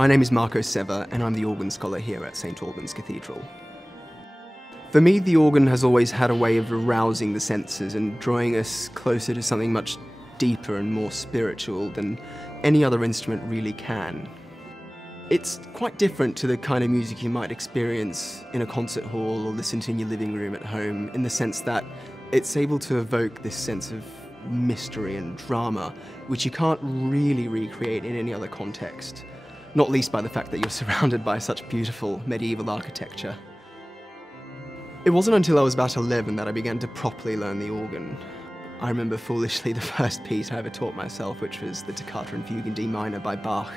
My name is Marko Sever, and I'm the organ scholar here at St. Albans Cathedral. For me, the organ has always had a way of arousing the senses and drawing us closer to something much deeper and more spiritual than any other instrument really can. It's quite different to the kind of music you might experience in a concert hall or listen to in your living room at home, in the sense that it's able to evoke this sense of mystery and drama, which you can't really recreate in any other context, not least by the fact that you're surrounded by such beautiful medieval architecture. It wasn't until I was about 11 that I began to properly learn the organ. I remember foolishly the first piece I ever taught myself, which was the Toccata and Fugue in D minor by Bach.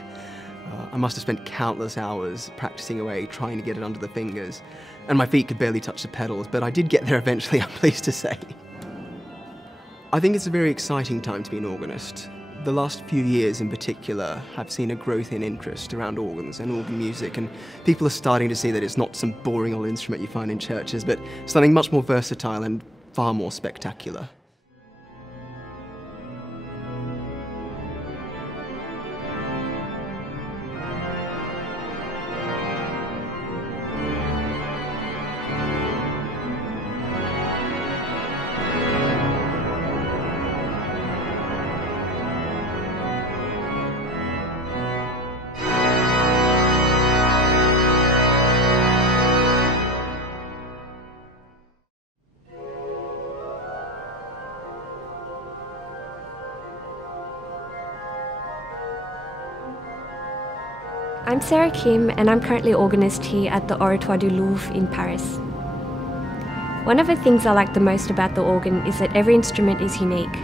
I must have spent countless hours practicing away, trying to get it under the fingers, and my feet could barely touch the pedals, but I did get there eventually, I'm pleased to say. I think it's a very exciting time to be an organist. The last few years in particular have seen a growth in interest around organs and organ music, and people are starting to see that it's not some boring old instrument you find in churches, but something much more versatile and far more spectacular. I'm Sarah Kim, and I'm currently organist here at the Oratoire du Louvre in Paris. One of the things I like the most about the organ is that every instrument is unique,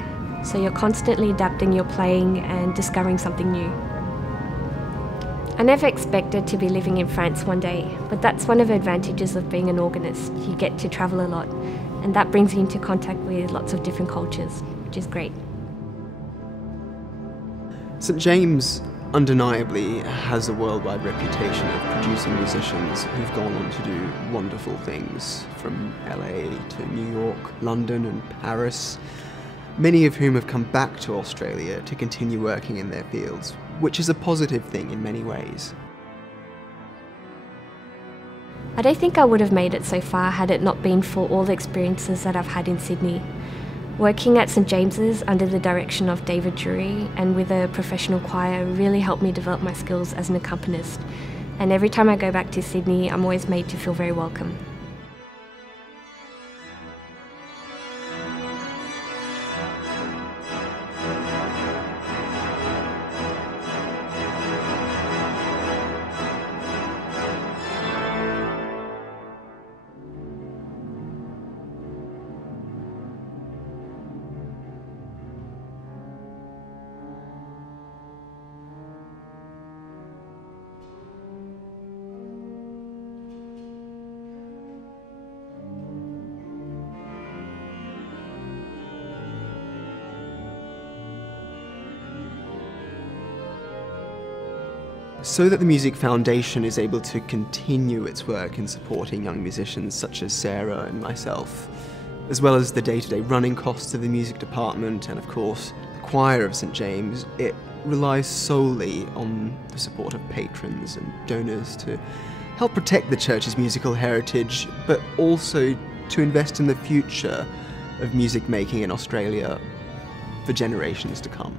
so you're constantly adapting your playing and discovering something new. I never expected to be living in France one day, but that's one of the advantages of being an organist. You get to travel a lot, and that brings you into contact with lots of different cultures, which is great. St. James undeniably has a worldwide reputation of producing musicians who've gone on to do wonderful things, from LA to New York, London and Paris, many of whom have come back to Australia to continue working in their fields, which is a positive thing in many ways. I don't think I would have made it so far had it not been for all the experiences that I've had in Sydney. Working at St. James's under the direction of David Dupré and with a professional choir really helped me develop my skills as an accompanist, and every time I go back to Sydney I'm always made to feel very welcome. So that the Music Foundation is able to continue its work in supporting young musicians such as Sarah and myself, as well as the day-to-day running costs of the music department and of course the choir of St. James, it relies solely on the support of patrons and donors to help protect the church's musical heritage, but also to invest in the future of music making in Australia for generations to come.